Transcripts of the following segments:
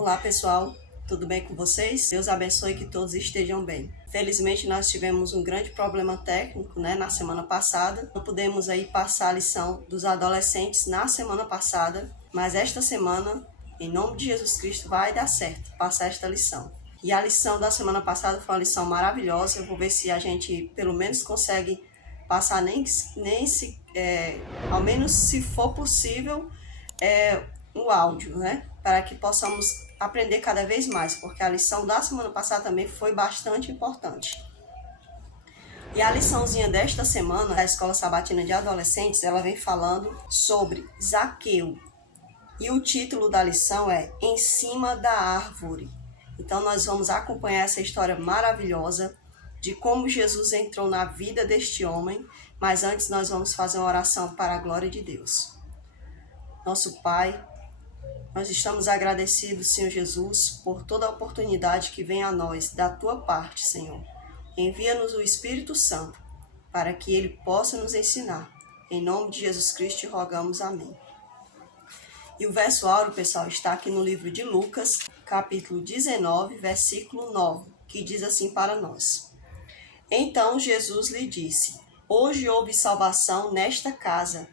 Olá pessoal, tudo bem com vocês? Deus abençoe que todos estejam bem. Felizmente nós tivemos um grande problema técnico, na semana passada. Não pudemos aí passar a lição dos adolescentes na semana passada, mas esta semana, em nome de Jesus Cristo, vai dar certo passar esta lição. E a lição da semana passada foi uma lição maravilhosa. Eu vou ver se a gente pelo menos consegue passar ao menos se for possível, o áudio, para que possamos aprender cada vez mais, porque a lição da semana passada também foi bastante importante. E a liçãozinha desta semana, da Escola Sabatina de Adolescentes, ela vem falando sobre Zaqueu. E o título da lição é Em Cima da Árvore. Então nós vamos acompanhar essa história maravilhosa de como Jesus entrou na vida deste homem, mas antes nós vamos fazer uma oração para a glória de Deus. Nosso Pai, nós estamos agradecidos, Senhor Jesus, por toda a oportunidade que vem a nós da Tua parte, Senhor. Envia-nos o Espírito Santo para que Ele possa nos ensinar. Em nome de Jesus Cristo rogamos, amém. E o verso áureo, pessoal, está aqui no livro de Lucas, capítulo 19, versículo 9, que diz assim para nós. Então Jesus lhe disse, hoje houve salvação nesta casa,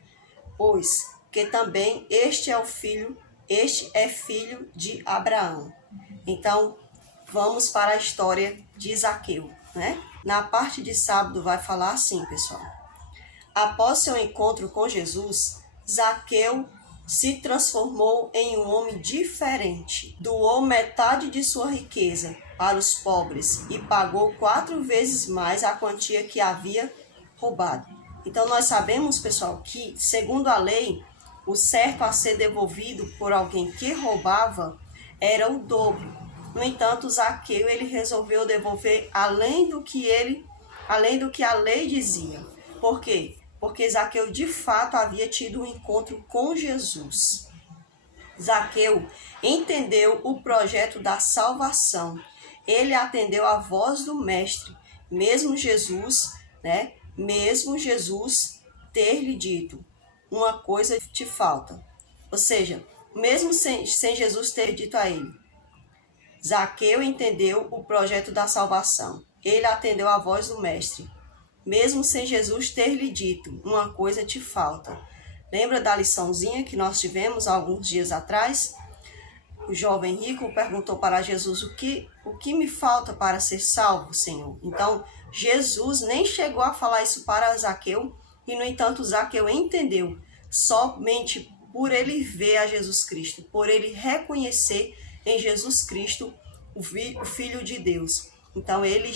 pois que também este é filho de Abraão. Então, vamos para a história de Zaqueu, Na parte de sábado vai falar assim, pessoal. Após seu encontro com Jesus, Zaqueu se transformou em um homem diferente. Doou metade de sua riqueza para os pobres e pagou 4 vezes mais a quantia que havia roubado. Então, nós sabemos, pessoal, que, segundo a lei, o certo a ser devolvido por alguém que roubava era o dobro. No entanto, Zaqueu ele resolveu devolver além do que a lei dizia. Por quê? Porque Zaqueu de fato havia tido um encontro com Jesus. Zaqueu entendeu o projeto da salvação. Ele atendeu a voz do mestre, mesmo Jesus ter lhe dito, uma coisa te falta. Ou seja, mesmo sem Jesus ter dito a ele, Zaqueu entendeu o projeto da salvação. Ele atendeu a voz do mestre, mesmo sem Jesus ter lhe dito, uma coisa te falta. Lembra da liçãozinha que nós tivemos alguns dias atrás? O jovem rico perguntou para Jesus, o que me falta para ser salvo, Senhor? Então, Jesus nem chegou a falar isso para Zaqueu, e no entanto, Zaqueu entendeu, somente por ele ver a Jesus Cristo, por ele reconhecer em Jesus Cristo o Filho de Deus. Então, ele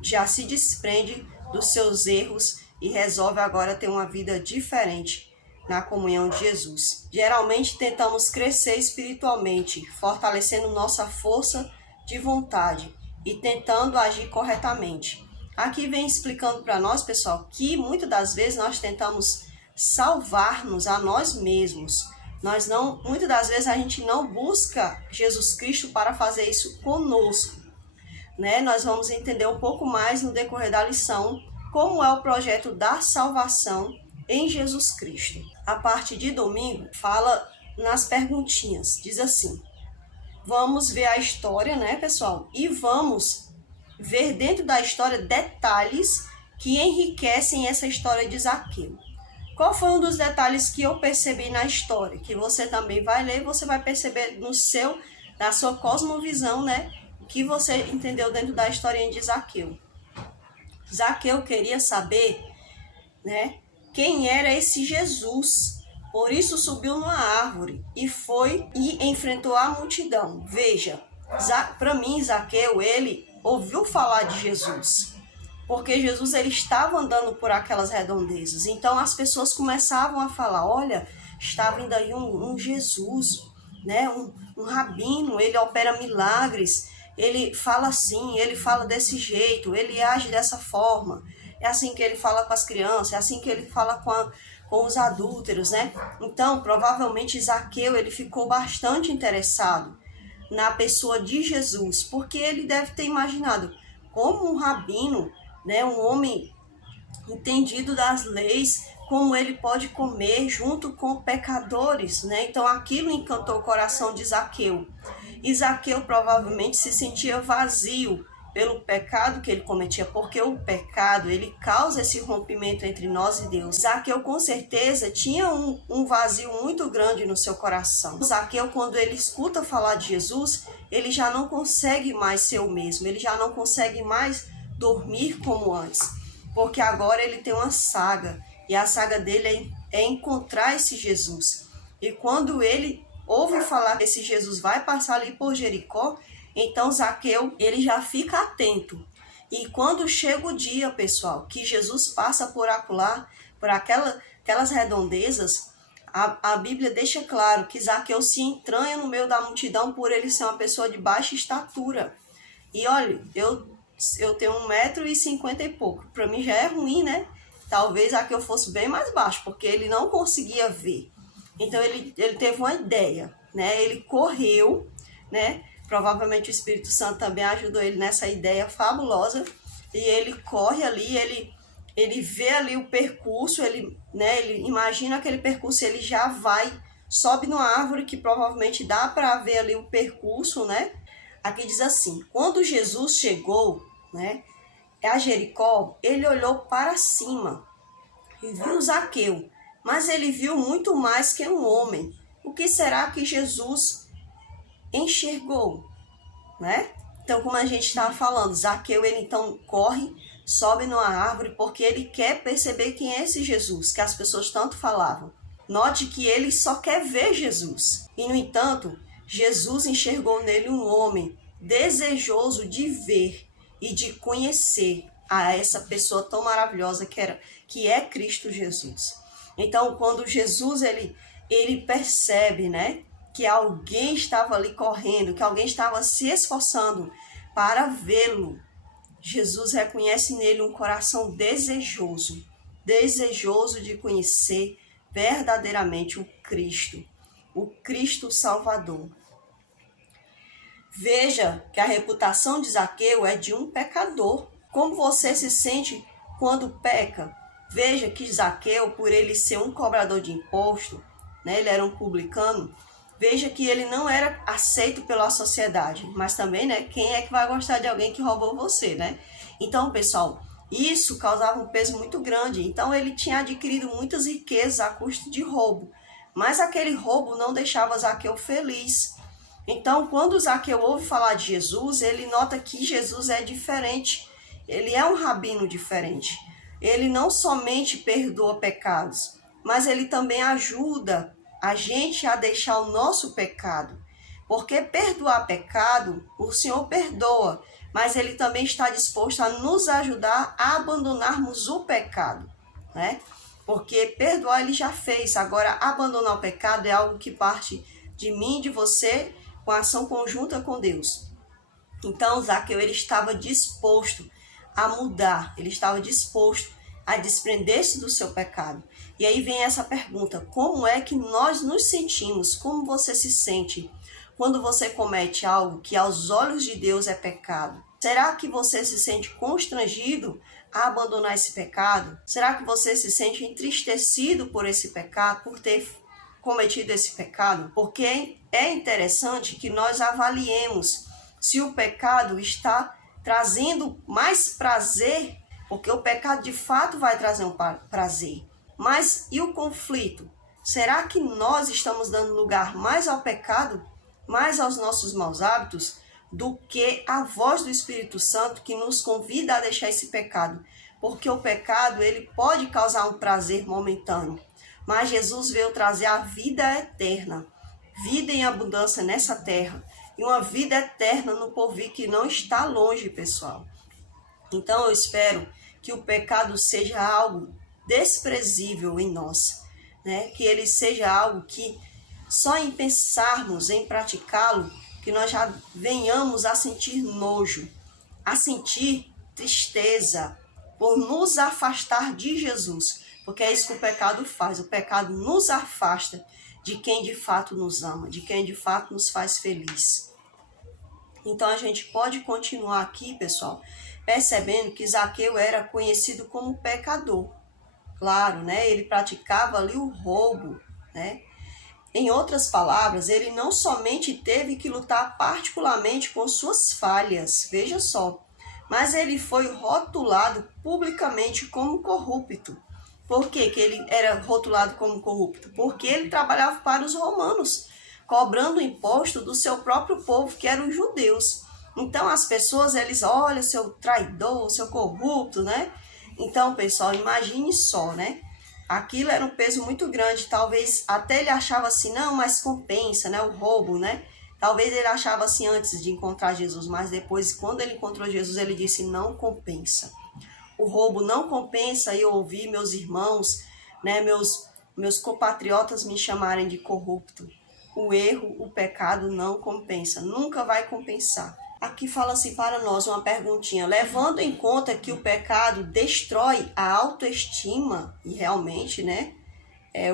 já se desprende dos seus erros e resolve agora ter uma vida diferente na comunhão de Jesus. Geralmente tentamos crescer espiritualmente, fortalecendo nossa força de vontade e tentando agir corretamente. Aqui vem explicando para nós, pessoal, que muitas das vezes nós tentamos salvar-nos a nós mesmos. Muitas das vezes a gente não busca Jesus Cristo para fazer isso conosco. Nós vamos entender um pouco mais no decorrer da lição como é o projeto da salvação em Jesus Cristo. A parte de domingo fala nas perguntinhas, diz assim, vamos ver a história, pessoal? E vamos ver dentro da história detalhes que enriquecem essa história de Zaqueu. Qual foi um dos detalhes que eu percebi na história? Que você também vai ler, você vai perceber na sua cosmovisão, que você entendeu dentro da historinha de Zaqueu. Zaqueu queria saber, quem era esse Jesus. Por isso subiu numa árvore e enfrentou a multidão. Veja, para mim, Zaqueu, ele ouviu falar de Jesus, porque Jesus ele estava andando por aquelas redondezas. Então as pessoas começavam a falar, olha, está vindo aí um Jesus, um rabino, ele opera milagres, ele fala assim, ele fala desse jeito, ele age dessa forma. É assim que ele fala com as crianças, é assim que ele fala com os adúlteros, Então, provavelmente, Zaqueu ele ficou bastante interessado na pessoa de Jesus, porque ele deve ter imaginado como um rabino, um homem entendido das leis, como ele pode comer junto com pecadores, Então, aquilo encantou o coração de Zaqueu. E Zaqueu provavelmente se sentia vazio pelo pecado que ele cometia, porque o pecado, ele causa esse rompimento entre nós e Deus. Zaqueu, com certeza, tinha um vazio muito grande no seu coração. Zaqueu, quando ele escuta falar de Jesus, ele já não consegue mais ser o mesmo, ele já não consegue mais dormir como antes, porque agora ele tem uma saga, e a saga dele é encontrar esse Jesus. E quando ele ouve falar que esse Jesus vai passar ali por Jericó, então Zaqueu, ele já fica atento. E quando chega o dia, pessoal, que Jesus passa por acolá, por aquelas redondezas, a Bíblia deixa claro que Zaqueu se entranha no meio da multidão por ele ser uma pessoa de baixa estatura. E olha, eu tenho 1,50 m e pouco. Para mim já é ruim, né? Talvez Zaqueu fosse bem mais baixo, porque ele não conseguia ver. Então ele teve uma ideia, né? Ele correu, né? Provavelmente o Espírito Santo também ajudou ele nessa ideia fabulosa. E ele corre ali, ele vê ali o percurso, ele imagina aquele percurso, ele já vai, sobe numa árvore que provavelmente dá para ver ali o percurso, né? Aqui diz assim: quando Jesus chegou, né, a Jericó, ele olhou para cima e viu Zaqueu, mas ele viu muito mais que um homem. O que será que Jesus enxergou, né? Então, como a gente estava falando, Zaqueu, ele então corre, sobe numa árvore, porque ele quer perceber quem é esse Jesus, que as pessoas tanto falavam. Note que ele só quer ver Jesus. E, no entanto, Jesus enxergou nele um homem desejoso de ver e de conhecer a essa pessoa tão maravilhosa que é Cristo Jesus. Então, quando Jesus ele percebe, né, que alguém estava ali correndo, que alguém estava se esforçando para vê-lo, Jesus reconhece nele um coração desejoso de conhecer verdadeiramente o Cristo Salvador. Veja que a reputação de Zaqueu é de um pecador. Como você se sente quando peca? Veja que Zaqueu, por ele ser um cobrador de imposto, né, ele era um publicano, veja que ele não era aceito pela sociedade, mas também, né, quem é que vai gostar de alguém que roubou você, né? Então, pessoal, isso causava um peso muito grande. Então, ele tinha adquirido muitas riquezas a custo de roubo, mas aquele roubo não deixava Zaqueu feliz. Então, quando Zaqueu ouve falar de Jesus, ele nota que Jesus é diferente. Ele é um rabino diferente. Ele não somente perdoa pecados, mas ele também ajuda a gente a deixar o nosso pecado. Porque perdoar pecado, o Senhor perdoa, mas ele também está disposto a nos ajudar a abandonarmos o pecado, né? Porque perdoar ele já fez, agora abandonar o pecado é algo que parte de mim, de você, com ação conjunta com Deus. Então, Zaqueu, ele estava disposto a mudar, ele estava disposto a desprender-se do seu pecado. E aí vem essa pergunta: como é que nós nos sentimos? Como você se sente quando você comete algo que aos olhos de Deus é pecado? Será que você se sente constrangido a abandonar esse pecado? Será que você se sente entristecido por esse pecado, por ter cometido esse pecado? Porque é interessante que nós avaliemos se o pecado está trazendo mais prazer, porque o pecado de fato vai trazer um prazer. Mas e o conflito? Será que nós estamos dando lugar mais ao pecado, mais aos nossos maus hábitos, do que a voz do Espírito Santo que nos convida a deixar esse pecado? Porque o pecado, ele pode causar um prazer momentâneo, mas Jesus veio trazer a vida eterna, vida em abundância nessa terra, e uma vida eterna no porvir que não está longe, pessoal. Então eu espero que o pecado seja algo desprezível em nós, né? Que ele seja algo que só em pensarmos em praticá-lo, que nós já venhamos a sentir nojo, a sentir tristeza por nos afastar de Jesus, porque é isso que o pecado faz. O pecado nos afasta de quem de fato nos ama, de quem de fato nos faz feliz. Então a gente pode continuar aqui, pessoal, percebendo que Zaqueu era conhecido como pecador. Claro, né? Ele praticava ali o roubo, né? Em outras palavras, ele não somente teve que lutar particularmente com suas falhas, veja só, mas ele foi rotulado publicamente como corrupto. Por que ele era rotulado como corrupto? Porque ele trabalhava para os romanos, cobrando imposto do seu próprio povo, que eram os judeus. Então as pessoas, eles olham, seu traidor, seu corrupto, né? Então, pessoal, imagine só, né? Aquilo era um peso muito grande, talvez até ele achava assim, não, mas compensa, né? O roubo, né? Talvez ele achava assim antes de encontrar Jesus, mas depois, quando ele encontrou Jesus, ele disse, não compensa. O roubo não compensa. E eu ouvi meus irmãos, né, meus compatriotas me chamarem de corrupto. O erro, o pecado não compensa, nunca vai compensar. Aqui fala assim para nós uma perguntinha, levando em conta que o pecado destrói a autoestima, e realmente, né,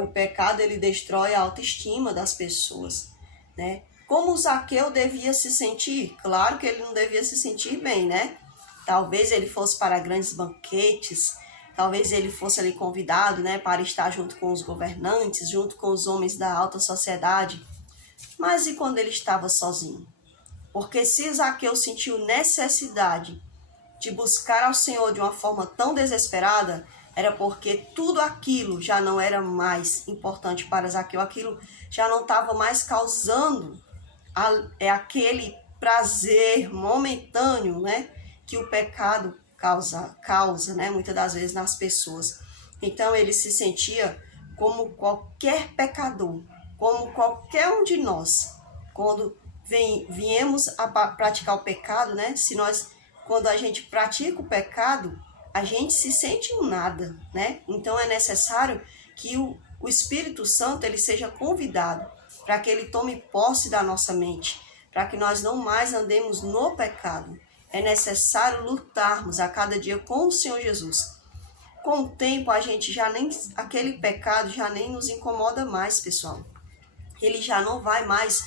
o pecado ele destrói a autoestima das pessoas, né? Como Zaqueu devia se sentir? Claro que ele não devia se sentir bem, né? Talvez ele fosse para grandes banquetes, talvez ele fosse ali convidado, né, para estar junto com os governantes, junto com os homens da alta sociedade. Mas e quando ele estava sozinho? Porque se Zaqueu sentiu necessidade de buscar ao Senhor de uma forma tão desesperada, era porque tudo aquilo já não era mais importante para Zaqueu, aquilo já não estava mais causando aquele prazer momentâneo, né, que o pecado causa, né, muitas das vezes nas pessoas. Então ele se sentia como qualquer pecador, como qualquer um de nós, quando viemos a praticar o pecado, né? Quando a gente pratica o pecado, a gente se sente um nada, né? Então é necessário que o Espírito Santo ele seja convidado para que ele tome posse da nossa mente, para que nós não mais andemos no pecado. É necessário lutarmos a cada dia com o Senhor Jesus. Com o tempo, aquele pecado já nem nos incomoda mais, pessoal. Ele já não vai mais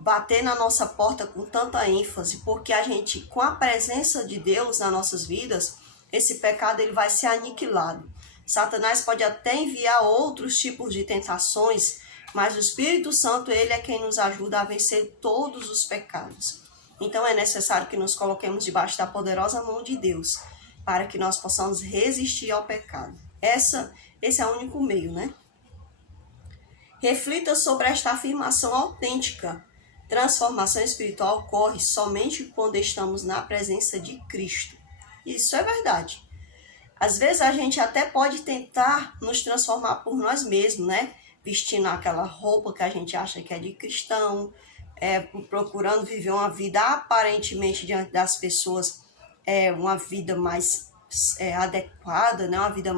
bater na nossa porta com tanta ênfase, porque a gente, com a presença de Deus nas nossas vidas, esse pecado ele vai ser aniquilado. Satanás pode até enviar outros tipos de tentações, mas o Espírito Santo, ele é quem nos ajuda a vencer todos os pecados. Então é necessário que nos coloquemos debaixo da poderosa mão de Deus, para que nós possamos resistir ao pecado. Esse é o único meio, né? Reflita sobre esta afirmação autêntica. Transformação espiritual ocorre somente quando estamos na presença de Cristo. Isso é verdade. Às vezes a gente até pode tentar nos transformar por nós mesmos, né? Vestindo aquela roupa que a gente acha que é de cristão, procurando viver uma vida aparentemente diante das pessoas, uma vida mais adequada, né? Uma vida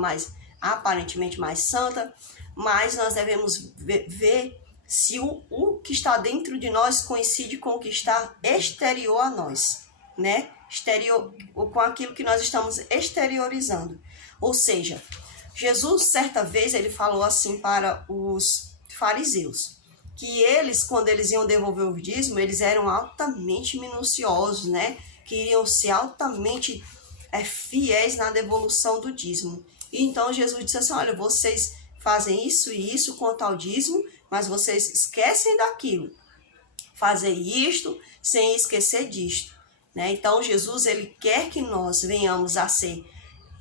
aparentemente mais santa, mas nós devemos ver se o que está dentro de nós coincide com o que está exterior a nós, né? Com aquilo que nós estamos exteriorizando. Ou seja, Jesus, certa vez, ele falou assim para os fariseus, que eles, quando eles iam devolver o dízimo, eles eram altamente minuciosos, né? Queriam ser altamente fiéis na devolução do dízimo. E então Jesus disse assim, olha, vocês fazem isso e isso quanto ao dízimo, mas vocês esquecem daquilo. Fazer isto sem esquecer disto, né? Então Jesus, ele quer que nós venhamos a ser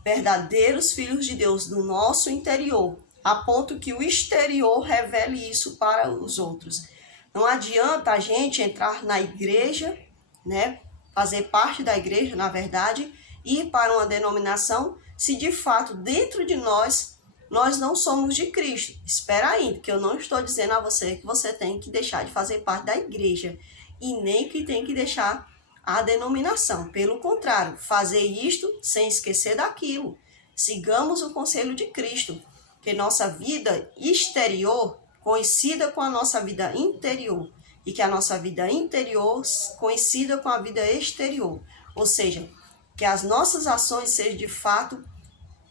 verdadeiros filhos de Deus no nosso interior, a ponto que o exterior revele isso para os outros. Não adianta a gente entrar na igreja, né? Fazer parte da igreja, na verdade, ir para uma denominação, se de fato dentro de nós não somos de Cristo. Espera aí, que eu não estou dizendo a você que você tem que deixar de fazer parte da igreja e nem que tem que deixar a denominação. Pelo contrário, fazer isto sem esquecer daquilo. Sigamos o conselho de Cristo, que nossa vida exterior coincida com a nossa vida interior e que a nossa vida interior coincida com a vida exterior. Ou seja, que as nossas ações sejam de fato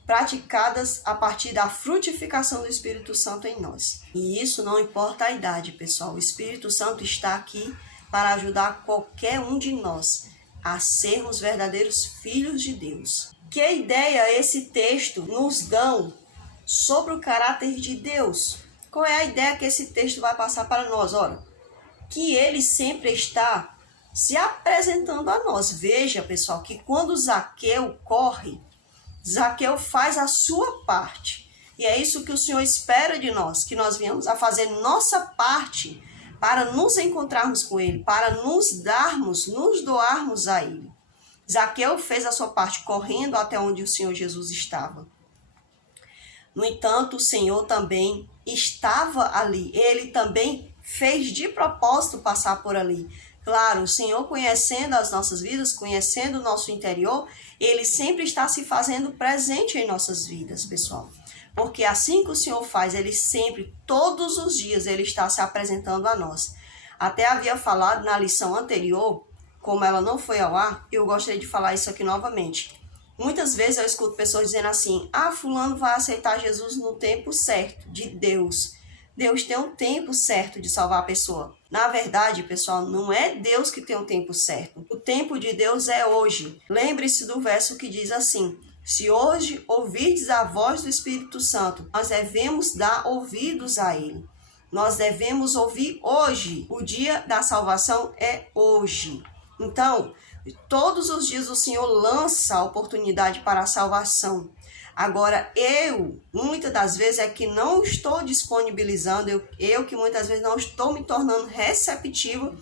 praticadas a partir da frutificação do Espírito Santo em nós. E isso não importa a idade, pessoal. O Espírito Santo está aqui para ajudar qualquer um de nós a sermos verdadeiros filhos de Deus. Que ideia esse texto nos dá sobre o caráter de Deus? Qual é a ideia que esse texto vai passar para nós? Ora, que ele sempre está se apresentando a nós. Veja, pessoal, que quando Zaqueu corre, Zaqueu faz a sua parte. E é isso que o Senhor espera de nós, que nós venhamos a fazer nossa parte para nos encontrarmos com Ele, para nos doarmos a Ele. Zaqueu fez a sua parte correndo até onde o Senhor Jesus estava. No entanto, o Senhor também estava ali. Ele também fez de propósito passar por ali. Claro, o Senhor, conhecendo as nossas vidas, conhecendo o nosso interior, Ele sempre está se fazendo presente em nossas vidas, pessoal. Porque assim que o Senhor faz, Ele sempre, todos os dias, Ele está se apresentando a nós. Até havia falado na lição anterior, como ela não foi ao ar, eu gostaria de falar isso aqui novamente. Muitas vezes eu escuto pessoas dizendo assim, fulano vai aceitar Jesus no tempo certo, de Deus. Deus tem um tempo certo de salvar a pessoa. Na verdade, pessoal, não é Deus que tem um tempo certo. O tempo de Deus é hoje. Lembre-se do verso que diz assim, se hoje ouvirdes a voz do Espírito Santo, nós devemos dar ouvidos a Ele. Nós devemos ouvir hoje. O dia da salvação é hoje. Então, todos os dias o Senhor lança a oportunidade para a salvação. Agora, muitas das vezes, é que não estou disponibilizando, eu que muitas vezes não estou me tornando receptivo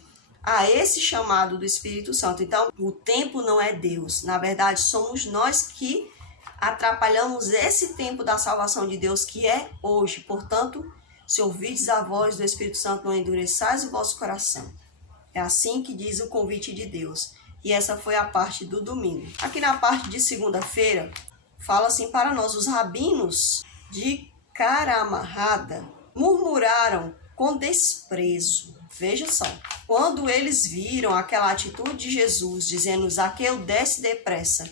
a esse chamado do Espírito Santo. Então, o tempo não é Deus. Na verdade, somos nós que atrapalhamos esse tempo da salvação de Deus, que é hoje. Portanto, se ouvirdes a voz do Espírito Santo, não endureçais o vosso coração. É assim que diz o convite de Deus. E essa foi a parte do domingo. Aqui na parte de segunda-feira, fala assim para nós, os rabinos de cara amarrada murmuraram com desprezo. Veja só, quando eles viram aquela atitude de Jesus, dizendo, Zaqueu, desce depressa,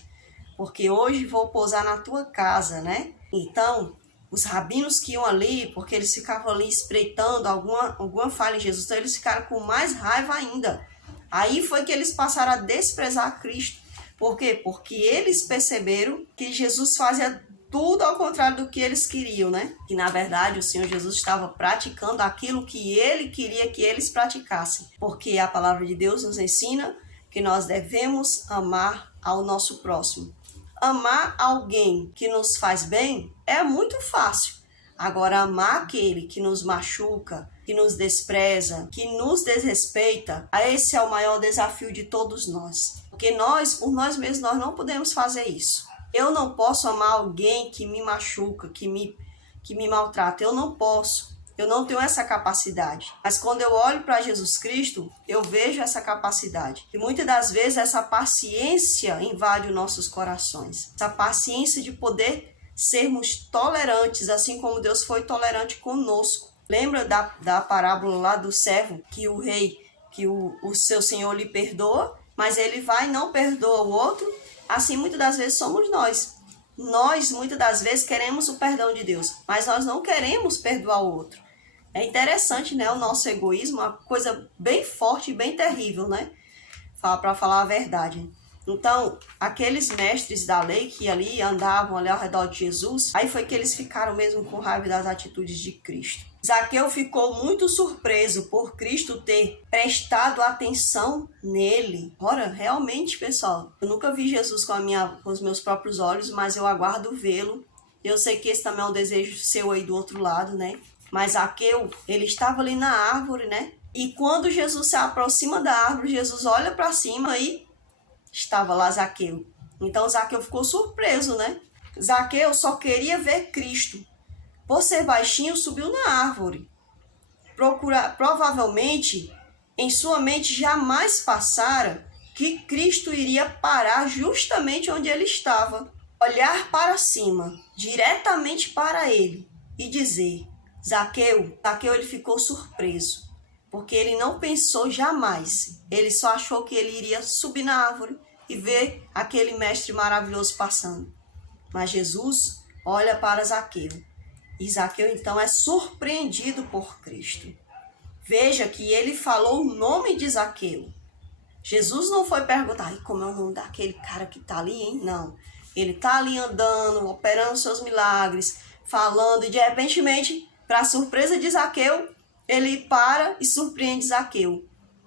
porque hoje vou pousar na tua casa, né? Então, os rabinos que iam ali, porque eles ficavam ali espreitando alguma falha em Jesus, então eles ficaram com mais raiva ainda. Aí foi que eles passaram a desprezar Cristo. Por quê? Porque eles perceberam que Jesus fazia tudo ao contrário do que eles queriam, né? Que na verdade o Senhor Jesus estava praticando aquilo que Ele queria que eles praticassem. Porque a palavra de Deus nos ensina que nós devemos amar ao nosso próximo. Amar alguém que nos faz bem é muito fácil. Agora, amar aquele que nos machuca, que nos despreza, que nos desrespeita, esse é o maior desafio de todos nós. Porque nós, por nós mesmos, nós não podemos fazer isso. Eu não posso amar alguém que me machuca, que me maltrata. Eu não posso. Eu não tenho essa capacidade. Mas quando eu olho para Jesus Cristo, eu vejo essa capacidade. E muitas das vezes essa paciência invade os nossos corações. Essa paciência de poder sermos tolerantes, assim como Deus foi tolerante conosco. Lembra da parábola lá do servo, que o rei, que o seu senhor lhe perdoa, mas ele vai e não perdoa o outro? Assim, muitas das vezes somos nós. Nós, muitas das vezes, queremos o perdão de Deus, mas nós não queremos perdoar o outro. É interessante, né? O nosso egoísmo, uma coisa bem forte e bem terrível, né? Para falar a verdade. Então, aqueles mestres da lei que ali andavam ali ao redor de Jesus, aí foi que eles ficaram mesmo com raiva das atitudes de Cristo. Zaqueu ficou muito surpreso por Cristo ter prestado atenção nele. Ora, realmente, pessoal, eu nunca vi Jesus com os meus próprios olhos, mas eu aguardo vê-lo. Eu sei que esse também é um desejo seu aí do outro lado, né? Mas Zaqueu, ele estava ali na árvore, né? E quando Jesus se aproxima da árvore, Jesus olha para cima e estava lá Zaqueu. Então Zaqueu ficou surpreso, né? Zaqueu só queria ver Cristo. Por ser baixinho, subiu na árvore. Provavelmente, em sua mente jamais passara que Cristo iria parar justamente onde ele estava. Olhar para cima, diretamente para ele, e dizer, Zaqueu, ele ficou surpreso. Porque ele não pensou jamais. Ele só achou que ele iria subir na árvore e ver aquele mestre maravilhoso passando. Mas Jesus olha para Zaqueu. E Zaqueu, então, é surpreendido por Cristo. Veja que ele falou o nome de Zaqueu. Jesus não foi perguntar, como é o nome daquele cara que está ali, hein? Não. Ele está ali andando, operando seus milagres, falando, e de repente Para surpresa de Zaqueu, ele para e surpreende Zaqueu.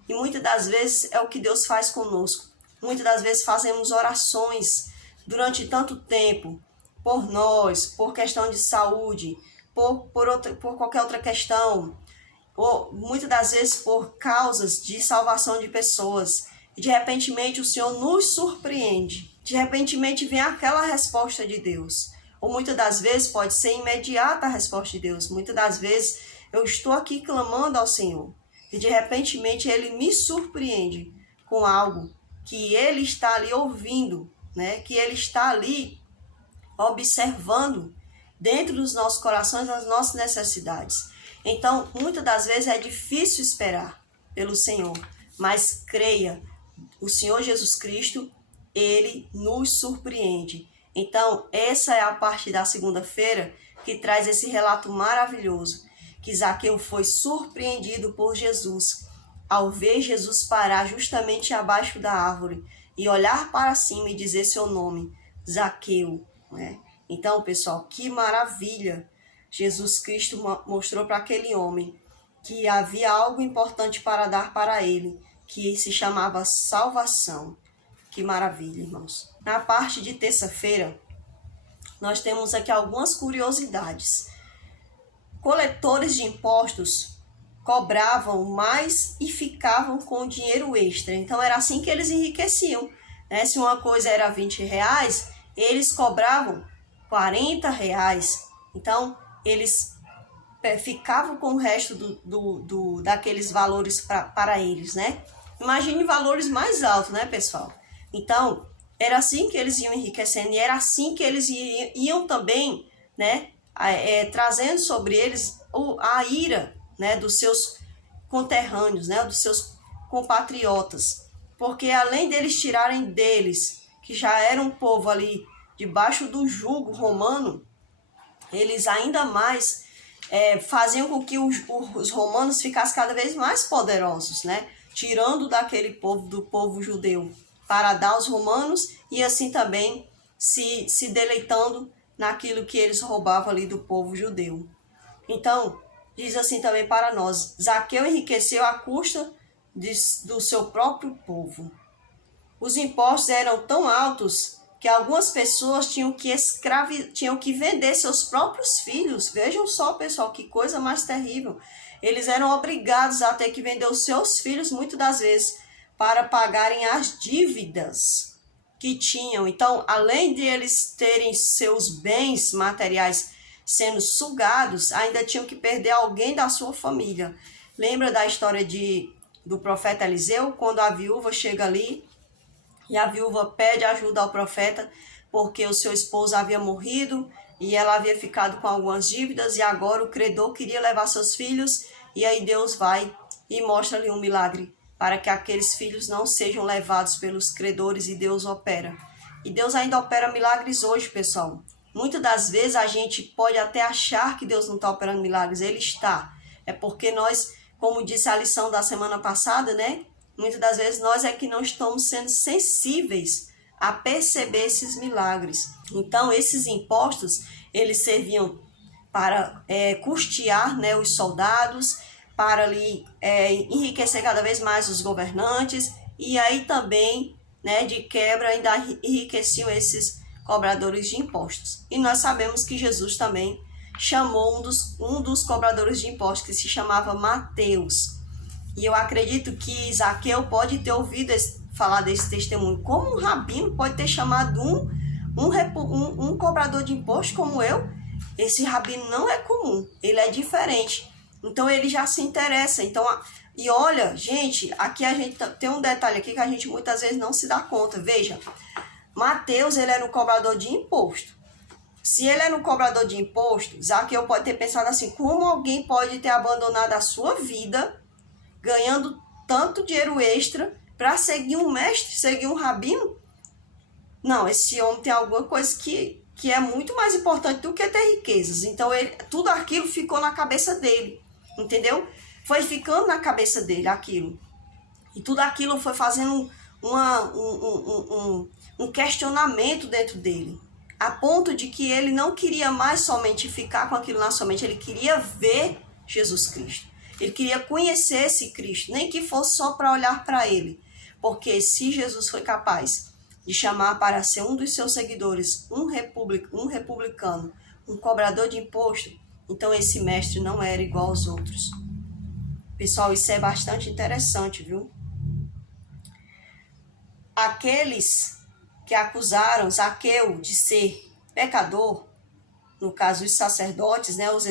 E muitas das vezes é o que Deus faz conosco. Muitas das vezes fazemos orações durante tanto tempo por nós, por questão de saúde, por qualquer outra questão, ou muitas das vezes por causas de salvação de pessoas. E de repentemente o Senhor nos surpreende. De repentemente vem aquela resposta de Deus. Ou muitas das vezes pode ser imediata a resposta de Deus. Muitas das vezes eu estou aqui clamando ao Senhor. E de repentemente Ele me surpreende com algo que Ele está ali ouvindo, né? Que Ele está ali observando dentro dos nossos corações as nossas necessidades. Então, muitas das vezes é difícil esperar pelo Senhor, mas creia, o Senhor Jesus Cristo, Ele nos surpreende. Então, essa é a parte da segunda-feira que traz esse relato maravilhoso, que Zaqueu foi surpreendido por Jesus, ao ver Jesus parar justamente abaixo da árvore e olhar para cima e dizer seu nome, Zaqueu, né? Então, pessoal, que maravilha! Jesus Cristo mostrou para aquele homem que havia algo importante para dar para ele, que se chamava salvação. Que maravilha, irmãos. Na parte de terça-feira, nós temos aqui algumas curiosidades. Coletores de impostos cobravam mais e ficavam com dinheiro extra. Então, era assim que eles enriqueciam, né? Se uma coisa era R$20, eles cobravam R$40. Então, eles ficavam com o resto daqueles valores para eles, né? Imagine valores mais altos, né, pessoal? Então, era assim que eles iam enriquecendo e era assim que eles iam também, né, trazendo sobre eles a ira, né, dos seus conterrâneos, né, dos seus compatriotas. Porque além deles tirarem deles, que já era um povo ali debaixo do jugo romano, eles ainda mais faziam com que os romanos ficassem cada vez mais poderosos, né? Tirando daquele povo, do povo judeu, para dar aos romanos e assim também se deleitando naquilo que eles roubavam ali do povo judeu. Então, diz assim também para nós, Zaqueu enriqueceu à custa do seu próprio povo. Os impostos eram tão altos que algumas pessoas tinham que vender seus próprios filhos. Vejam só, pessoal, que coisa mais terrível. Eles eram obrigados a ter que vender os seus filhos, muitas das vezes, para pagarem as dívidas que tinham. Então, além de eles terem seus bens materiais sendo sugados, ainda tinham que perder alguém da sua família. Lembra da história do profeta Eliseu, quando a viúva chega ali, e a viúva pede ajuda ao profeta porque o seu esposo havia morrido e ela havia ficado com algumas dívidas e agora o credor queria levar seus filhos e aí Deus vai e mostra-lhe um milagre para que aqueles filhos não sejam levados pelos credores e Deus opera. E Deus ainda opera milagres hoje, pessoal. Muitas das vezes a gente pode até achar que Deus não está operando milagres, Ele está. É porque nós, como disse a lição da semana passada, né? Muitas das vezes nós é que não estamos sendo sensíveis a perceber esses milagres. Então, esses impostos, eles serviam para custear, né, os soldados, para ali, enriquecer cada vez mais os governantes, e aí também, né, de quebra, ainda enriqueciam esses cobradores de impostos. E nós sabemos que Jesus também chamou um dos cobradores de impostos, que se chamava Mateus. E eu acredito que Zaqueu pode ter ouvido falar desse testemunho. Como um rabino pode ter chamado um cobrador de imposto como eu? Esse rabino não é comum, ele é diferente. Então ele já se interessa. Então, e olha, gente, aqui a gente tem um detalhe aqui que a gente muitas vezes não se dá conta. Veja, Mateus, ele era um cobrador de imposto. Se ele era um cobrador de imposto, Zaqueu pode ter pensado assim, como alguém pode ter abandonado a sua vida ganhando tanto dinheiro extra para seguir um mestre, seguir um rabino? Não, esse homem tem alguma coisa que é muito mais importante do que ter riquezas. Então, tudo aquilo ficou na cabeça dele, entendeu? Foi ficando na cabeça dele aquilo. E tudo aquilo foi fazendo um questionamento dentro dele. a ponto de que ele não queria mais somente ficar com aquilo na sua mente, ele queria ver Jesus Cristo. Ele queria conhecer esse Cristo, nem que fosse só para olhar para ele. Porque se Jesus foi capaz de chamar para ser um dos seus seguidores um republicano, um cobrador de imposto, então esse mestre não era igual aos outros. Pessoal, isso é bastante interessante, viu? Aqueles que acusaram Zaqueu de ser pecador, no caso os sacerdotes, né, os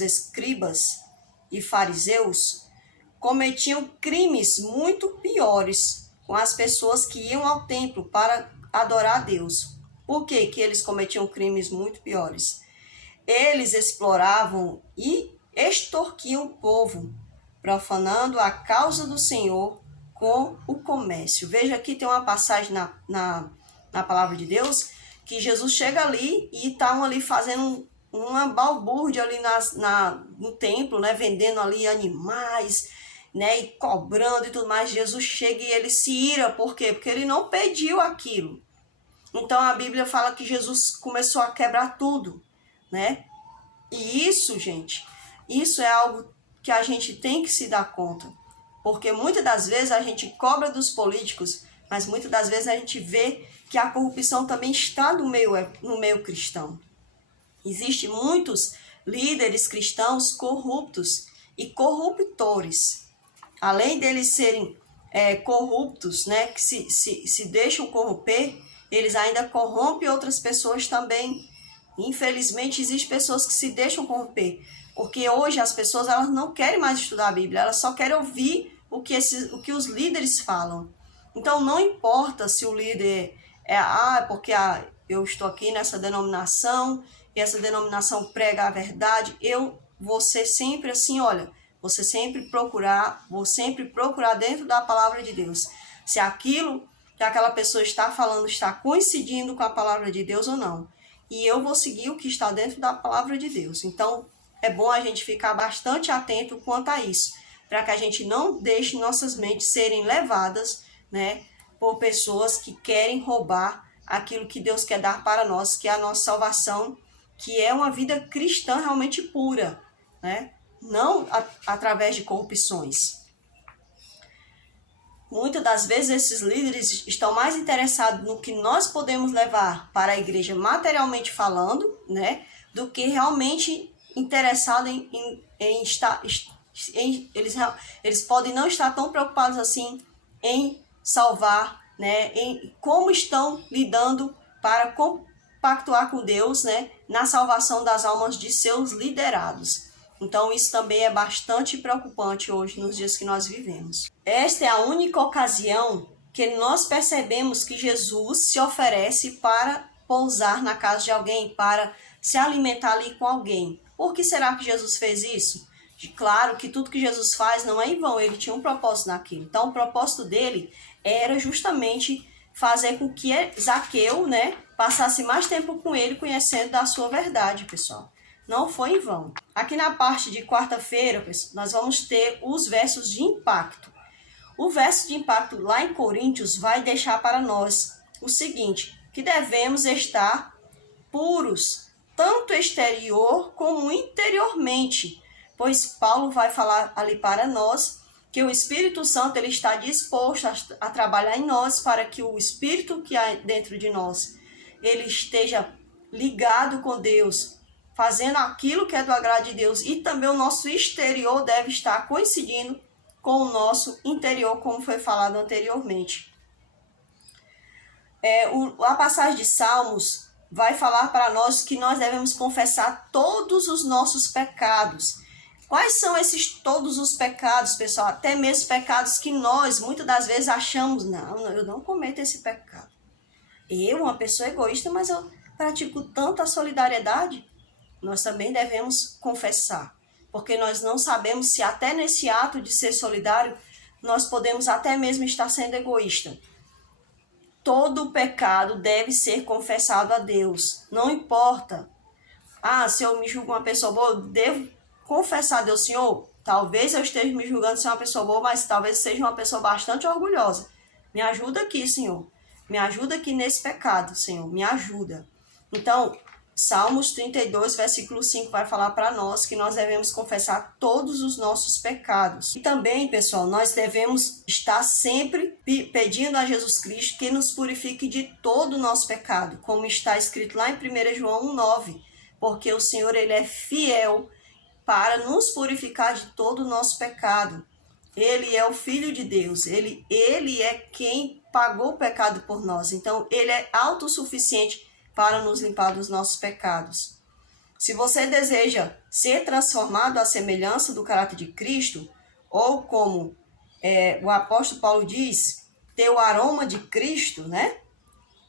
escribas e fariseus, cometiam crimes muito piores com as pessoas que iam ao templo para adorar a Deus. Por que eles cometiam crimes muito piores? Eles exploravam e extorquiam o povo, profanando a causa do Senhor com o comércio. Veja aqui, tem uma passagem na palavra de Deus, que Jesus chega ali e estavam ali fazendo uma balbúrdia ali no templo, né, vendendo ali animais, né, e cobrando e tudo mais. Jesus chega e ele se ira. Por quê? Porque ele não pediu aquilo. Então a Bíblia fala que Jesus começou a quebrar tudo, né? E isso, gente, isso é algo que a gente tem que se dar conta. Porque muitas das vezes a gente cobra dos políticos, mas muitas das vezes a gente vê que a corrupção também está no meio cristão. Existem muitos líderes cristãos corruptos e corruptores. Além deles serem corruptos, né, que se deixam corromper, eles ainda corrompem outras pessoas também. Infelizmente, existem pessoas que se deixam corromper, porque hoje as pessoas elas não querem mais estudar a Bíblia, elas só querem ouvir o que os líderes falam. Então, não importa se o líder porque eu estou aqui nessa denominação, e essa denominação prega a verdade, eu vou ser sempre assim, olha, vou sempre procurar dentro da palavra de Deus, se aquilo que aquela pessoa está falando está coincidindo com a palavra de Deus ou não. E eu vou seguir o que está dentro da palavra de Deus. Então, é bom a gente ficar bastante atento quanto a isso, para que a gente não deixe nossas mentes serem levadas, né, por pessoas que querem roubar aquilo que Deus quer dar para nós, que é a nossa salvação, que é uma vida cristã realmente pura, né? Não através de corrupções. Muitas das vezes esses líderes estão mais interessados no que nós podemos levar para a igreja materialmente falando, né, do que realmente interessado em estar... Eles podem não estar tão preocupados assim em salvar, né, em como estão lidando para compactuar com Deus, né, na salvação das almas de seus liderados. Então isso também é bastante preocupante hoje nos dias que nós vivemos. Esta é a única ocasião que nós percebemos que Jesus se oferece para pousar na casa de alguém, para se alimentar ali com alguém. Por que será que Jesus fez isso? Claro que tudo que Jesus faz não é em vão, ele tinha um propósito naquilo. Então o propósito dele era justamente fazer com que Zaqueu, né, passasse mais tempo com ele, conhecendo da sua verdade, pessoal. Não foi em vão. Aqui na parte de quarta-feira, nós vamos ter os versos de impacto. O verso de impacto lá em Coríntios vai deixar para nós o seguinte, que devemos estar puros, tanto exterior como interiormente, pois Paulo vai falar ali para nós que o Espírito Santo ele está disposto a trabalhar em nós para que o Espírito que há dentro de nós ele esteja ligado com Deus, fazendo aquilo que é do agrado de Deus, e também o nosso exterior deve estar coincidindo com o nosso interior, como foi falado anteriormente. A passagem de Salmos vai falar para nós que nós devemos confessar todos os nossos pecados. Quais são esses todos os pecados, pessoal? Até mesmo pecados que nós, muitas das vezes, achamos, não, eu não cometo esse pecado. Eu, uma pessoa egoísta, mas eu pratico tanta solidariedade. Nós também devemos confessar, porque nós não sabemos se até nesse ato de ser solidário, nós podemos até mesmo estar sendo egoísta. Todo pecado deve ser confessado a Deus, não importa. Se eu me julgo uma pessoa boa, eu devo confessar a Deus, Senhor, talvez eu esteja me julgando ser uma pessoa boa, mas talvez seja uma pessoa bastante orgulhosa. Me ajuda aqui, Senhor. Me ajuda aqui nesse pecado, Senhor. Me ajuda. Então, Salmos 32, versículo 5 vai falar para nós que nós devemos confessar todos os nossos pecados. E também, pessoal, nós devemos estar sempre pedindo a Jesus Cristo que nos purifique de todo o nosso pecado, como está escrito lá em 1 João 1,9, porque o Senhor ele é fiel para nos purificar de todo o nosso pecado. Ele é o Filho de Deus, ele é quem pagou o pecado por nós. Então, ele é autossuficiente para nos limpar dos nossos pecados. Se você deseja ser transformado à semelhança do caráter de Cristo, ou como o apóstolo Paulo diz, ter o aroma de Cristo, né?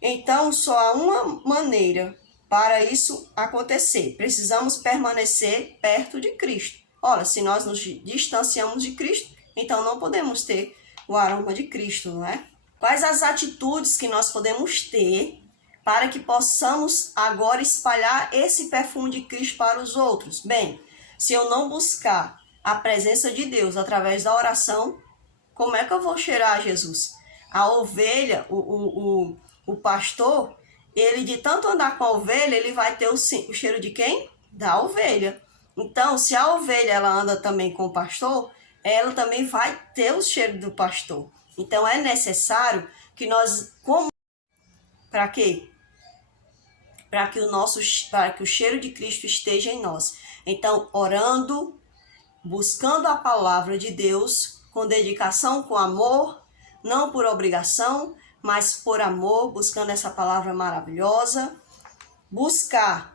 Então, só há uma maneira para isso acontecer. Precisamos permanecer perto de Cristo. Ora, se nós nos distanciamos de Cristo, então não podemos ter o aroma de Cristo, não é? Quais as atitudes que nós podemos ter para que possamos agora espalhar esse perfume de Cristo para os outros? Bem, se eu não buscar a presença de Deus através da oração, como é que eu vou cheirar a Jesus? A ovelha, o pastor, ele de tanto andar com a ovelha, ele vai ter o cheiro de quem? Da ovelha. Então, se a ovelha ela anda também com o pastor, ela também vai ter o cheiro do pastor. Então, é necessário que nós... Para quê? Para que o cheiro de Cristo esteja em nós. Então, orando, buscando a palavra de Deus, com dedicação, com amor, não por obrigação, mas por amor, buscando essa palavra maravilhosa. Buscar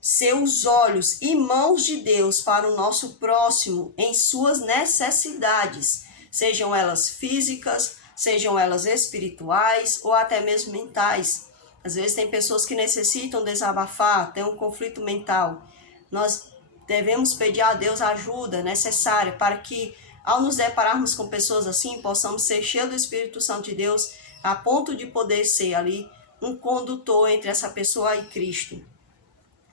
ser os olhos e mãos de Deus para o nosso próximo em suas necessidades, sejam elas físicas, sejam elas espirituais ou até mesmo mentais. Às vezes tem pessoas que necessitam desabafar, tem um conflito mental. Nós devemos pedir a Deus a ajuda necessária para que, ao nos depararmos com pessoas assim, possamos ser cheios do Espírito Santo de Deus, a ponto de poder ser ali um condutor entre essa pessoa e Cristo.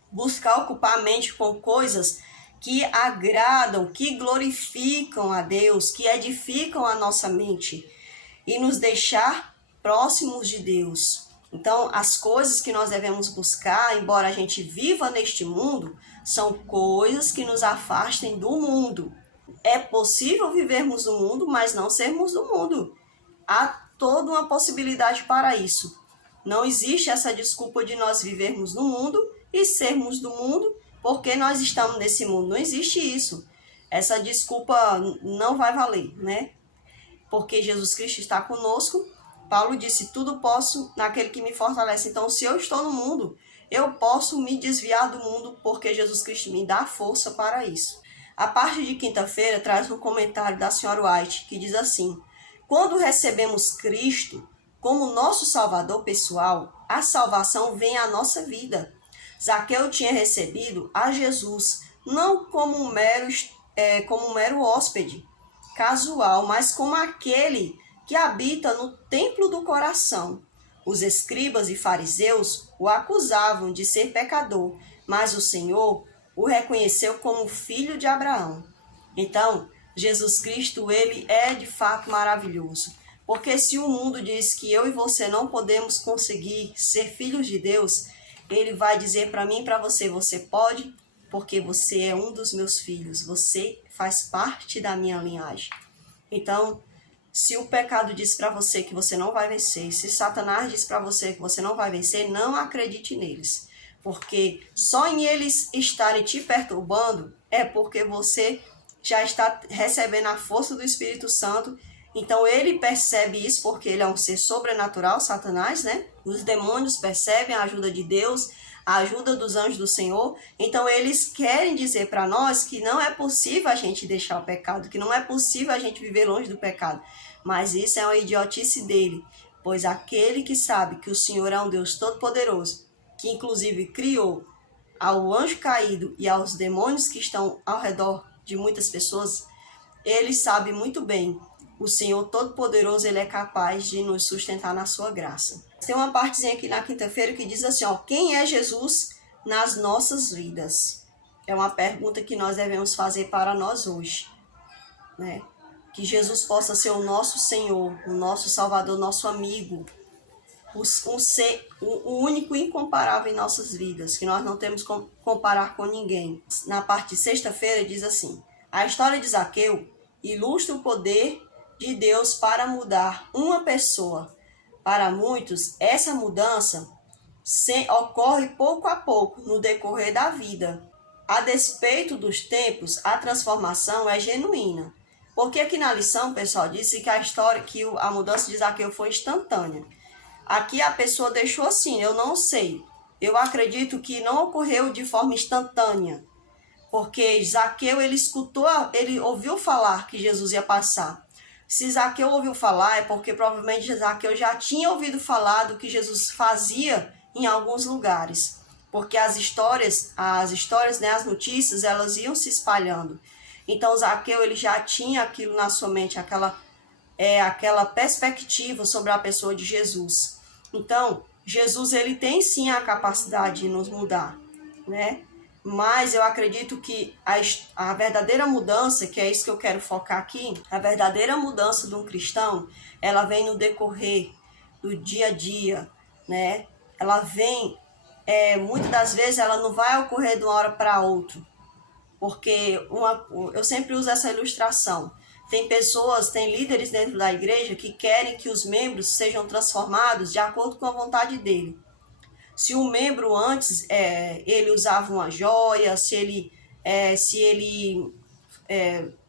Buscar ocupar a mente com coisas que agradam, que glorificam a Deus, que edificam a nossa mente e nos deixar próximos de Deus. Então, as coisas que nós devemos buscar, embora a gente viva neste mundo, são coisas que nos afastem do mundo. É possível vivermos no mundo, mas não sermos do mundo. Há toda uma possibilidade para isso. Não existe essa desculpa de nós vivermos no mundo e sermos do mundo porque nós estamos nesse mundo. Não existe isso. Essa desculpa não vai valer, né? Porque Jesus Cristo está conosco. Paulo disse, tudo posso naquele que me fortalece. Então, se eu estou no mundo, eu posso me desviar do mundo porque Jesus Cristo me dá força para isso. A parte de quinta-feira traz um comentário da senhora White, que diz assim, quando recebemos Cristo como nosso Salvador pessoal, a salvação vem à nossa vida. Zaqueu tinha recebido a Jesus, não como um mero hóspede casual, mas como aquele que habita no templo do coração. Os escribas e fariseus o acusavam de ser pecador, mas o Senhor o reconheceu como filho de Abraão. Então, Jesus Cristo, ele é de fato maravilhoso. Porque se o mundo diz que eu e você não podemos conseguir ser filhos de Deus, ele vai dizer para mim e para você, você pode, porque você é um dos meus filhos, você faz parte da minha linhagem. Então, se o pecado diz para você que você não vai vencer, se Satanás diz para você que você não vai vencer, não acredite neles. Porque só em eles estarem te perturbando é porque você já está recebendo a força do Espírito Santo. Então ele percebe isso porque ele é um ser sobrenatural, Satanás, né? Os demônios percebem a ajuda de Deus, a ajuda dos anjos do Senhor. Então eles querem dizer para nós que não é possível a gente deixar o pecado, que não é possível a gente viver longe do pecado. Mas isso é uma idiotice dele, pois aquele que sabe que o Senhor é um Deus todo-poderoso, que inclusive criou ao anjo caído e aos demônios que estão ao redor de muitas pessoas, ele sabe muito bem, o Senhor todo-poderoso, ele é capaz de nos sustentar na sua graça. Tem uma partezinha aqui na quinta-feira que diz assim, ó, quem é Jesus nas nossas vidas? É uma pergunta que nós devemos fazer para nós hoje, né? Que Jesus possa ser o nosso Senhor, o nosso Salvador, nosso amigo, o único e incomparável em nossas vidas, que nós não temos como comparar com ninguém. Na parte de sexta-feira diz assim: a história de Zaqueu ilustra o poder de Deus para mudar uma pessoa. Para muitos, essa mudança ocorre pouco a pouco no decorrer da vida. A despeito dos tempos, a transformação é genuína. Porque aqui na lição, o pessoal disse que a mudança de Zaqueu foi instantânea. Aqui a pessoa deixou assim: eu não sei. Eu acredito que não ocorreu de forma instantânea. Porque Zaqueu, ele ouviu falar que Jesus ia passar. Se Zaqueu ouviu falar, é porque provavelmente Zaqueu já tinha ouvido falar do que Jesus fazia em alguns lugares. Porque as histórias, né, as notícias, elas iam se espalhando. Então Zaqueu, ele já tinha aquilo na sua mente, aquela perspectiva sobre a pessoa de Jesus. Então, Jesus, ele tem sim a capacidade de nos mudar, né? Mas eu acredito que a verdadeira mudança, que é isso que eu quero focar aqui, a verdadeira mudança de um cristão, ela vem no decorrer do dia a dia, né? Ela vem, muitas das vezes, ela não vai ocorrer de uma hora para outra. Porque eu sempre uso essa ilustração. Tem líderes dentro da igreja que querem que os membros sejam transformados de acordo com a vontade dele. Se o membro antes ele usava uma joia, se ele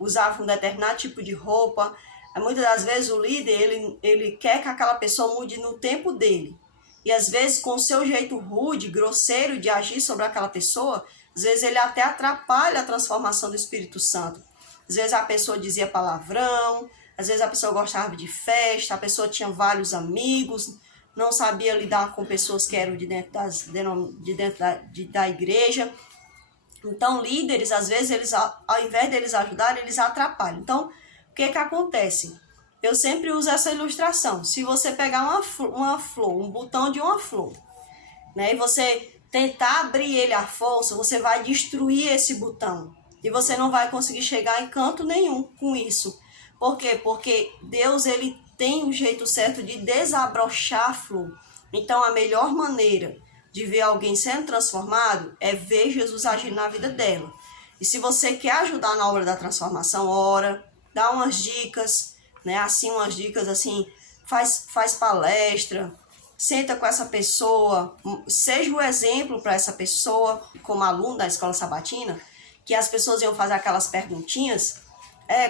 usava um determinado tipo de roupa, muitas das vezes o líder ele quer que aquela pessoa mude no tempo dele. E às vezes com o seu jeito rude, grosseiro de agir sobre aquela pessoa, às vezes ele até atrapalha a transformação do Espírito Santo. Às vezes a pessoa dizia palavrão, às vezes a pessoa gostava de festa, a pessoa tinha vários amigos, não sabia lidar com pessoas que eram de dentro da igreja. Então, líderes, às vezes, ao invés deles ajudarem, eles atrapalham. Então, o que acontece? Eu sempre uso essa ilustração. Se você pegar uma flor, um botão de uma flor, né, e você tentar abrir ele à força, você vai destruir esse botão. E você não vai conseguir chegar em canto nenhum com isso. Por quê? Porque Deus, ele tem um jeito certo de desabrochar a flor. Então, a melhor maneira de ver alguém sendo transformado é ver Jesus agindo na vida dela. E se você quer ajudar na obra da transformação, ora, dá umas dicas, né? Assim, umas dicas assim, faz palestra, senta com essa pessoa, seja o exemplo para essa pessoa, como aluno da escola sabatina, que as pessoas iam fazer aquelas perguntinhas.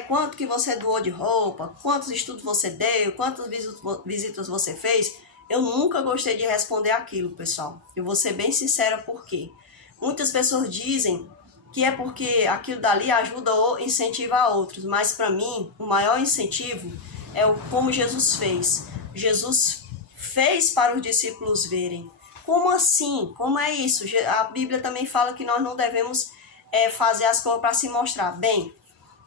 Quanto que você doou de roupa? Quantos estudos você deu? Quantas visitas você fez? Eu nunca gostei de responder aquilo, pessoal. Eu vou ser bem sincera por quê. Muitas pessoas dizem que é porque aquilo dali ajuda ou incentiva outros. Mas para mim, o maior incentivo é como Jesus fez. Jesus fez para os discípulos verem. Como assim? Como é isso? A Bíblia também fala que nós não devemos fazer as coisas para se mostrar. Bem,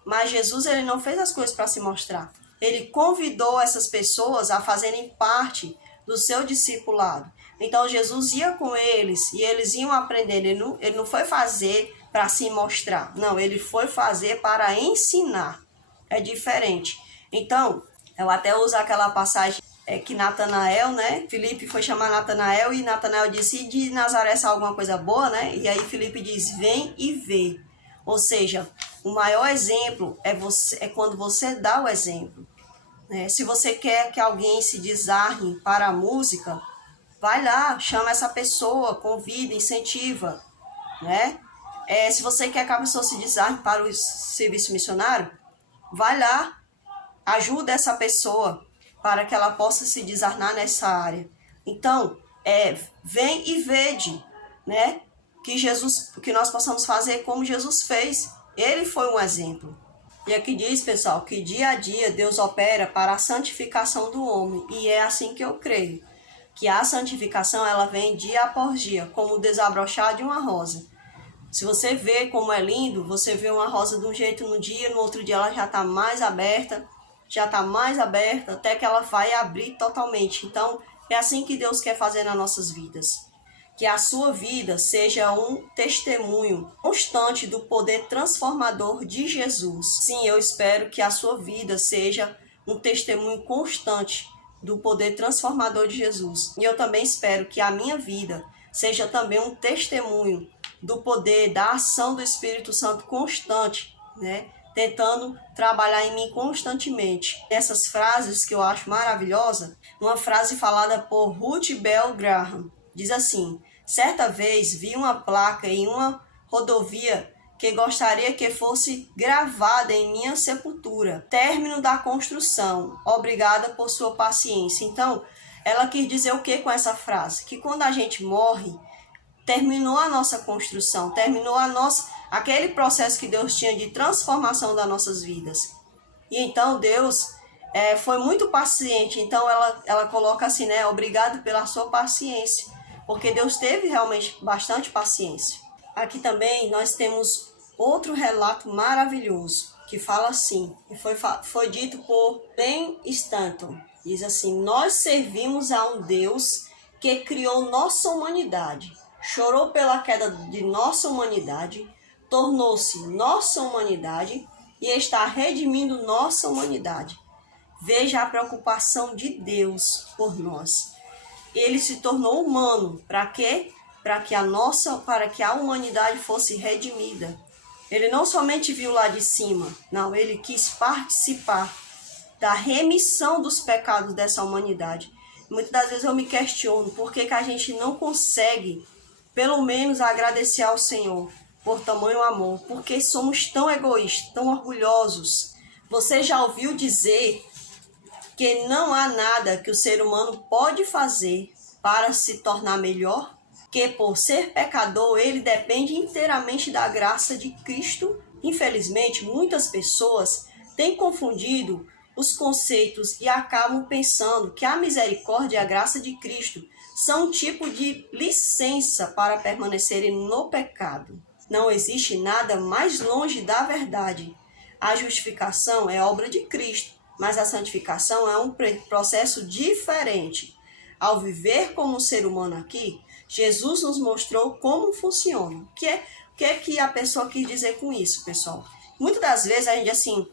mas Jesus, ele não fez as coisas para se mostrar. Ele convidou essas pessoas a fazerem parte do seu discipulado. Então, Jesus ia com eles e eles iam aprendendo. Ele não foi fazer para se mostrar. Não, ele foi fazer para ensinar. É diferente. Então, eu até uso aquela passagem que Natanael, né? Filipe foi chamar Natanael e Natanael disse: de Nazaré sai alguma coisa boa, né? E aí Filipe diz: vem e vê. Ou seja, o maior exemplo é quando você dá o exemplo. Se você quer que alguém se desarme para a música, vai lá, chama essa pessoa, convida, incentiva. Né? Se você quer que a pessoa se desarme para o serviço missionário, vai lá, ajuda essa pessoa para que ela possa se desarmar nessa área. Então, vem e vede, né? Que nós possamos fazer como Jesus fez. Ele foi um exemplo. E aqui diz, pessoal, que dia a dia Deus opera para a santificação do homem. E é assim que eu creio. Que a santificação, ela vem dia após dia, como o desabrochar de uma rosa. Se você vê como é lindo, você vê uma rosa de um jeito no dia, no outro dia ela já está mais aberta, até que ela vai abrir totalmente. Então, é assim que Deus quer fazer nas nossas vidas. Que a sua vida seja um testemunho constante do poder transformador de Jesus. Sim, eu espero que a sua vida seja um testemunho constante do poder transformador de Jesus. E eu também espero que a minha vida seja também um testemunho do poder, da ação do Espírito Santo constante, né? Tentando trabalhar em mim constantemente. Essas frases que eu acho maravilhosa, uma frase falada por Ruth Bell Graham, diz assim: certa vez vi uma placa em uma rodovia que gostaria que fosse gravada em minha sepultura. Término da construção. Obrigada por sua paciência. Então, ela quis dizer o que com essa frase? Que quando a gente morre, terminou a nossa construção, terminou aquele processo que Deus tinha de transformação das nossas vidas. E então Deus foi muito paciente. Então ela coloca assim, né? Obrigado pela sua paciência, porque Deus teve realmente bastante paciência. Aqui também nós temos outro relato maravilhoso que fala assim, e foi dito por Ben Stanton. Diz assim: nós servimos a um Deus que criou nossa humanidade, chorou pela queda de nossa humanidade, tornou-se nossa humanidade e está redimindo nossa humanidade. Veja a preocupação de Deus por nós. Ele se tornou humano. Para quê? Para que a humanidade fosse redimida. Ele não somente viu lá de cima, não, ele quis participar da remissão dos pecados dessa humanidade. Muitas das vezes eu me questiono por que a gente não consegue, pelo menos, agradecer ao Senhor por tamanho amor, porque somos tão egoístas, tão orgulhosos. Você já ouviu dizer que não há nada que o ser humano pode fazer para se tornar melhor? Que por ser pecador, ele depende inteiramente da graça de Cristo? Infelizmente, muitas pessoas têm confundido os conceitos e acabam pensando que a misericórdia e a graça de Cristo são um tipo de licença para permanecerem no pecado. Não existe nada mais longe da verdade. A justificação é obra de Cristo, mas a santificação é um processo diferente. Ao viver como um ser humano aqui, Jesus nos mostrou como funciona. O que é que a pessoa quis dizer com isso, pessoal? Muitas das vezes a gente assim,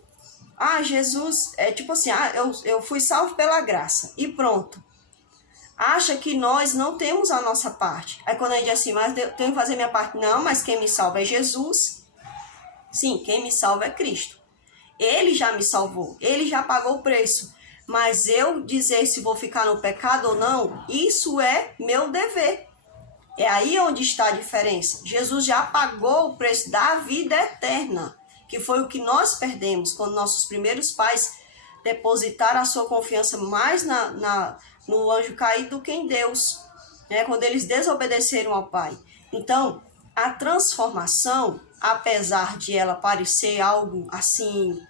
Jesus, tipo assim, eu fui salvo pela graça e pronto. Acha que nós não temos a nossa parte. Aí quando a gente diz assim, mas eu tenho que fazer minha parte. Não, mas quem me salva é Jesus. Sim, quem me salva é Cristo. Ele já me salvou, ele já pagou o preço. Mas eu dizer se vou ficar no pecado ou não, isso é meu dever. É aí onde está a diferença. Jesus já pagou o preço da vida eterna, que foi o que nós perdemos quando nossos primeiros pais depositaram a sua confiança mais no anjo caído do que em Deus, né? Quando eles desobedeceram ao Pai. Então, a transformação, apesar de ela parecer algo assim,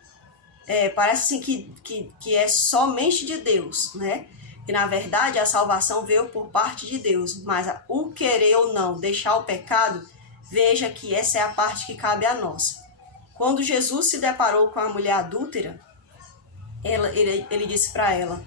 parece assim que é somente de Deus, né? Que na verdade a salvação veio por parte de Deus, mas o querer ou não deixar o pecado, veja que essa é a parte que cabe a nós. Quando Jesus se deparou com a mulher adúltera, ele disse para ela: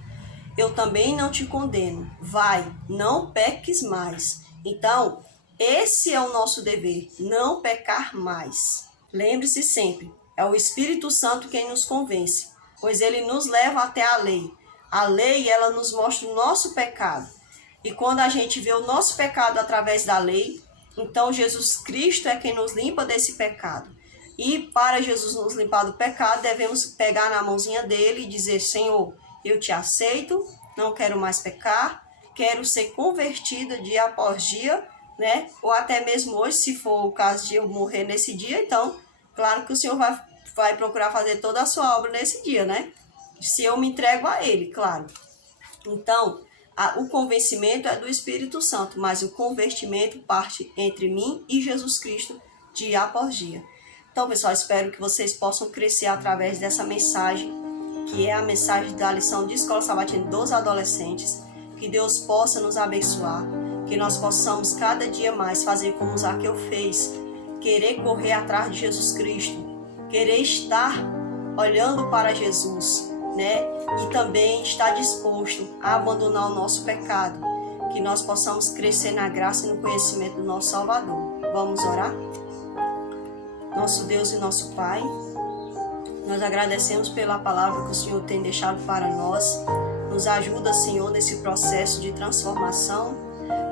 eu também não te condeno, vai, não peques mais. Então, esse é o nosso dever, não pecar mais. Lembre-se sempre, é o Espírito Santo quem nos convence, pois ele nos leva até a lei. A lei, ela nos mostra o nosso pecado. E quando a gente vê o nosso pecado através da lei, então Jesus Cristo é quem nos limpa desse pecado. E para Jesus nos limpar do pecado, devemos pegar na mãozinha dele e dizer: Senhor, eu te aceito, não quero mais pecar, quero ser convertida dia após dia, né? Ou até mesmo hoje, se for o caso de eu morrer nesse dia, então, claro que o Senhor vai procurar fazer toda a sua obra nesse dia, né? Se eu me entrego a Ele, claro. Então, o convencimento é do Espírito Santo, mas o convertimento parte entre mim e Jesus Cristo dia após dia. Então, pessoal, espero que vocês possam crescer através dessa mensagem, que é a mensagem da lição de Escola Sabatina dos Adolescentes. Que Deus possa nos abençoar, que nós possamos cada dia mais fazer como Zaqueu fez, querer correr atrás de Jesus Cristo, querer estar olhando para Jesus, né? E também estar disposto a abandonar o nosso pecado, que nós possamos crescer na graça e no conhecimento do nosso Salvador. Vamos orar? Nosso Deus e nosso Pai, nós agradecemos pela palavra que o Senhor tem deixado para nós. Nos ajuda, Senhor, nesse processo de transformação,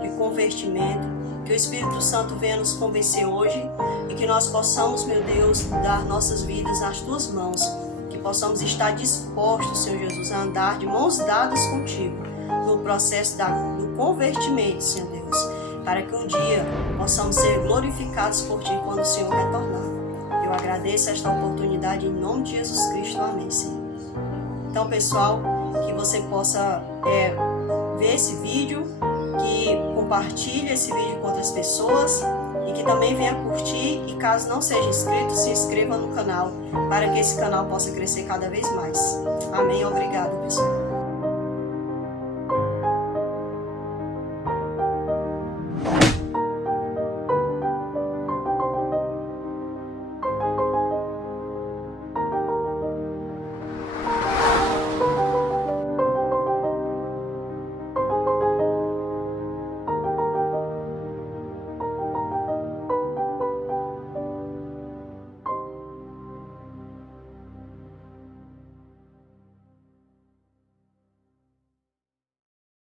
de convertimento, que o Espírito Santo venha nos convencer hoje e que nós possamos, meu Deus, dar nossas vidas nas Tuas mãos, que possamos estar dispostos, Senhor Jesus, a andar de mãos dadas contigo no processo do convertimento, Senhor Deus, para que um dia possamos ser glorificados por Ti quando o Senhor retornar. Eu agradeço esta oportunidade em nome de Jesus Cristo. Amém, Senhor. Então, pessoal, que você possa ver esse vídeo, que compartilhe esse vídeo com outras pessoas e que também venha curtir, e caso não seja inscrito, se inscreva no canal para que esse canal possa crescer cada vez mais. Amém. Obrigado, pessoal.